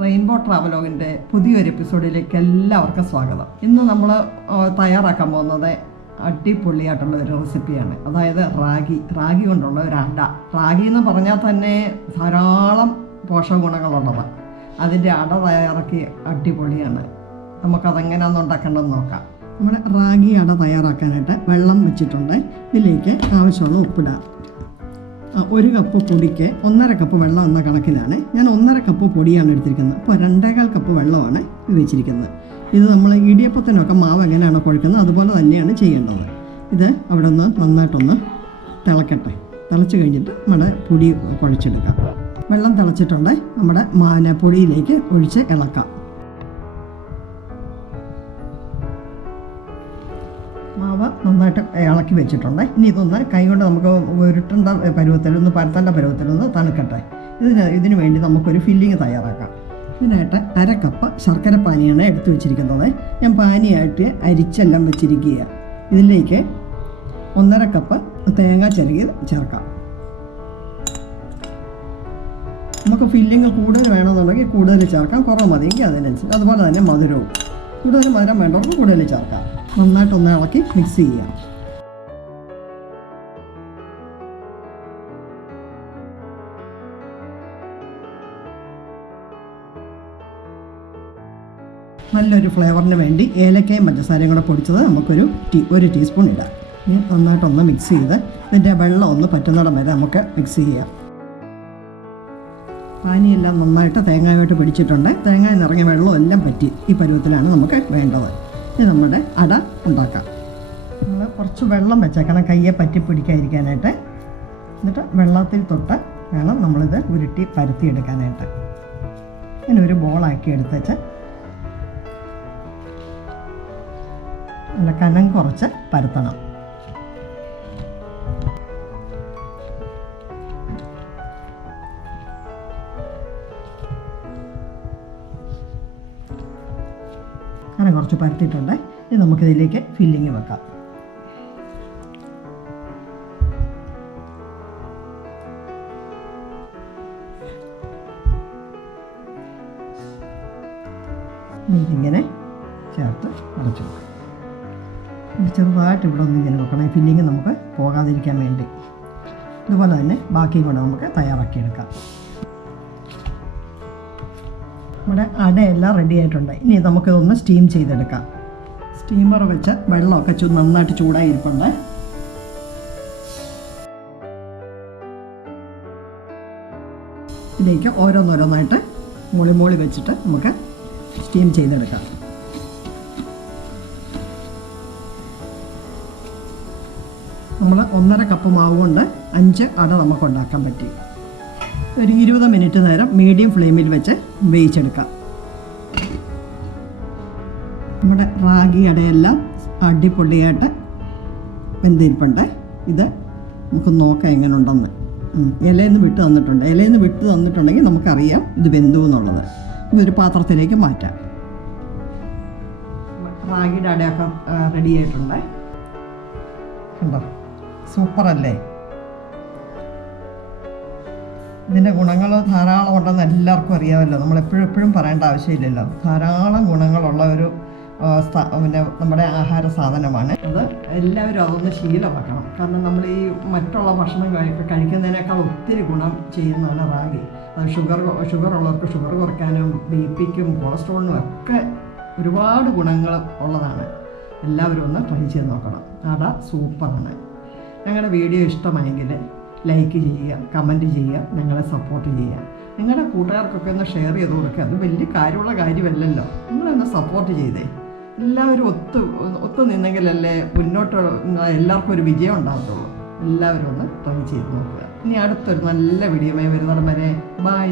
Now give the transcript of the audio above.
Rainbow ട്രാവലോഗിൻ്റെ പുതിയൊരു എപ്പിസോഡിലേക്ക് എല്ലാവർക്കും സ്വാഗതം. ഇന്ന് നമ്മൾ തയ്യാറാക്കാൻ പോകുന്നത് അടിപൊളിയായിട്ടുള്ള ഒരു റെസിപ്പിയാണ്. അതായത് റാഗി കൊണ്ടുള്ള ഒരു അട. റാഗി എന്ന് പറഞ്ഞാൽ തന്നെ ധാരാളം പോഷക ഗുണങ്ങളുള്ളതാണ്. അതിൻ്റെ അട തയ്യാറാക്കി അടിപൊളിയാണ്. നമുക്കതെങ്ങനെയാണെന്ന് ഉണ്ടാക്കേണ്ടതെന്ന് നോക്കാം. നമ്മുടെ റാഗി അട തയ്യാറാക്കാനായിട്ട് വെള്ളം വെച്ചിട്ടുണ്ട്. ഇതിലേക്ക് ആവശ്യമുള്ള ഉപ്പിടാം. 1 കപ്പ് പൊടിക്ക് 1.5 കപ്പ് വെള്ളം എന്ന കണക്കിലാണ് ഞാൻ 1.5 കപ്പ് പൊടിയാണ് എടുത്തിരിക്കുന്നത്. അപ്പോൾ 2.25 കപ്പ് വെള്ളമാണ് വെച്ചിരിക്കുന്നത്. ഇത് നമ്മൾ ഇടിയപ്പത്തിനൊക്കെ മാവ് എങ്ങനെയാണോ കുഴക്കുന്നത് അതുപോലെ തന്നെയാണ് ചെയ്യേണ്ടത്. ഇത് അവിടെ നിന്ന് നന്നായിട്ടൊന്ന് തിളക്കട്ടെ. തിളച്ച് കഴിഞ്ഞിട്ട് നമ്മുടെ പൊടി കുഴച്ചെടുക്കാം. വെള്ളം തിളച്ചിട്ടുണ്ട്. നമ്മുടെ പൊടിയിലേക്ക് ഒഴിച്ച് ഇളക്കാം. മാവ് നന്നായിട്ട് ഇളക്കി വെച്ചിട്ടുണ്ട്. ഇനി ഇതൊന്ന് കൈകൊണ്ട് നമുക്ക് ഉരുട്ടേണ്ട പരുവത്തിലൊന്ന് പരത്തേണ്ട പരുവത്തിലൊന്ന് തണുക്കട്ടെ. ഇതിന് വേണ്ടി നമുക്കൊരു ഫില്ലിങ് തയ്യാറാക്കാം. ഇതിനായിട്ട് 1/2 കപ്പ് ശർക്കര പാനിയാണ് എടുത്തു വെച്ചിരിക്കുന്നത്. ഞാൻ പാനിയായിട്ട് അരിച്ചെല്ലാം വെച്ചിരിക്കുക. ഇതിലേക്ക് 1.5 കപ്പ് തേങ്ങ ചിരകി ചേർക്കാം. നമുക്ക് ഫില്ലിങ് കൂടുതൽ വേണമെന്നുണ്ടെങ്കിൽ കൂടുതൽ ചേർക്കാം, കുറവ് മതിയെങ്കിൽ അതിനനുസരിച്ച്. അതുപോലെ തന്നെ മധുരവും കൂടുതൽ മധുരം വേണ്ടവർക്ക് കൂടുതൽ ചേർക്കാം. നന്നായിട്ടൊന്ന് ഇളക്കി മിക്സ് ചെയ്യാം. നല്ലൊരു ഫ്ലേവറിന് വേണ്ടി ഏലക്കയും പഞ്ചസാരയും കൂടെ പൊടിച്ചത് നമുക്കൊരു 1 ടീസ്പൂൺ ഇടാം. ഇനി നന്നായിട്ടൊന്ന് മിക്സ് ചെയ്ത് ഇതിൻ്റെ വെള്ളം ഒന്ന് പറ്റുന്നിടം വരെ നമുക്ക് മിക്സ് ചെയ്യാം. പാനിയെല്ലാം നന്നായിട്ട് തേങ്ങായിട്ട് പിടിച്ചിട്ടുണ്ട്. തേങ്ങയിൽ നിറങ്ങിയ വെള്ളം എല്ലാം പറ്റി ഈ പരുവത്തിലാണ് നമുക്ക് വേണ്ടത്. ഇത് നമ്മുടെ അട ഉണ്ടാക്കാം. നമ്മൾ കുറച്ച് വെള്ളം വെച്ചേക്കണം കയ്യെ പറ്റി പിടിക്കാതിരിക്കാനായിട്ട്. എന്നിട്ട് വെള്ളത്തിൽ തൊട്ട് വേണം നമ്മളിത് ഉരുട്ടി പരത്തിയെടുക്കാനായിട്ട്. ഇങ്ങനെ ഒരു ബോളാക്കി എടുത്തേച്ച് നല്ല കനം കുറച്ച് പരത്തണം. അങ്ങനെ കുറച്ച് പരത്തിയിട്ടുണ്ട്. ഇനി നമുക്കിതിലേക്ക് ഫില്ലിങ് വെക്കാം. ഇതിങ്ങനെ ചേർത്ത് അടച്ചു വെക്കാം. ചെറുതായിട്ട് ഇവിടെ ഒന്ന് ഇങ്ങനെ വെക്കണം. ഈ ഫില്ലിങ് നമുക്ക് പോകാതിരിക്കാൻ വേണ്ടി. ഇതുപോലെ തന്നെ ബാക്കിയും കൂടെ നമുക്ക് തയ്യാറാക്കിയെടുക്കാം. നമ്മുടെ അടയെല്ലാം റെഡി ആയിട്ടുണ്ട്. ഇനി നമുക്കിതൊന്ന് സ്റ്റീം ചെയ്തെടുക്കാം. സ്റ്റീമർ വെച്ച് വെള്ളമൊക്കെ നന്നായിട്ട് ചൂടായിരിപ്പുണ്ട്. ഇതിലേക്ക് ഓരോന്നോരോന്നായിട്ട് മോളി വെച്ചിട്ട് നമുക്ക് സ്റ്റീം ചെയ്തെടുക്കാം. നമ്മൾ 1.5 കപ്പ് മാവ് കൊണ്ട് 5 അട നമുക്ക് ഉണ്ടാക്കാൻ പറ്റി. ഒരു 20 മിനിറ്റ് നേരം മീഡിയം ഫ്ലെയിമിൽ വെച്ച് വേവിച്ചെടുക്കാം. നമ്മുടെ റാഗി അടയെല്ലാം അടിപൊളിയായിട്ട് വെന്തിരിപ്പുണ്ട്. ഇത് നമുക്ക് നോക്കാം എങ്ങനെ ഉണ്ടെന്ന്. ഇലയിൽ നിന്ന് വിട്ട് തന്നിട്ടുണ്ടെങ്കിൽ നമുക്കറിയാം ഇത് വെന്തു എന്നുള്ളത്. ഇതൊരു പാത്രത്തിലേക്ക് മാറ്റാം. റാഗിയുടെ അടയൊക്കെ റെഡി ആയിട്ടുണ്ട്. കണ്ടോ, സൂപ്പറല്ലേ? ഇതിൻ്റെ ഗുണങ്ങൾ ധാരാളം ഉണ്ടെന്ന് എല്ലാവർക്കും അറിയാമല്ലോ. നമ്മൾ എപ്പോഴും പറയേണ്ട ആവശ്യമില്ലല്ലോ. ധാരാളം ഗുണങ്ങളുള്ള ഒരു നമ്മുടെ ആഹാര സാധനമാണ്. അത് എല്ലാവരും അതൊന്ന് ശീലമാക്കണം. കാരണം നമ്മൾ ഈ മറ്റുള്ള ഭക്ഷണം കഴിക്കുന്നതിനേക്കാൾ ഒത്തിരി ഗുണം ചെയ്യുന്നതാണ് റാഗി. അത് ഷുഗർ ഉള്ളവർക്ക് ഷുഗർ കുറയ്ക്കാനും ബിപിക്കും കൊളസ്ട്രോളിനും ഒക്കെ ഒരുപാട് ഗുണങ്ങൾ ഉള്ളതാണ്. എല്ലാവരും ഒന്ന് ട്രൈ ചെയ്ത് നോക്കണം. അട സൂപ്പറാണ്. ഞങ്ങളുടെ വീഡിയോ ഇഷ്ടമായെങ്കിൽ ലൈക്ക് ചെയ്യുക, കമൻറ്റ് ചെയ്യുക, ഞങ്ങളെ സപ്പോർട്ട് ചെയ്യുക. നിങ്ങളുടെ കൂട്ടുകാർക്കൊക്കെ ഒന്ന് ഷെയർ ചെയ്ത് കൊടുക്കുക. അത് വലിയ കാര്യമുള്ള കാര്യമല്ലല്ലോ. നിങ്ങളൊന്ന് സപ്പോർട്ട് ചെയ്തേ. എല്ലാവരും ഒത്തു നിന്നെങ്കിലല്ലേ മുന്നോട്ട് എല്ലാവർക്കും ഒരു വിജയം ഉണ്ടാകത്തുള്ളൂ. എല്ലാവരും ഒന്ന് ട്രൈ ചെയ്ത് നോക്കുക. ഇനി അടുത്തൊരു നല്ല വീഡിയോയുമായി വരുന്നിടം വരെ ബൈ.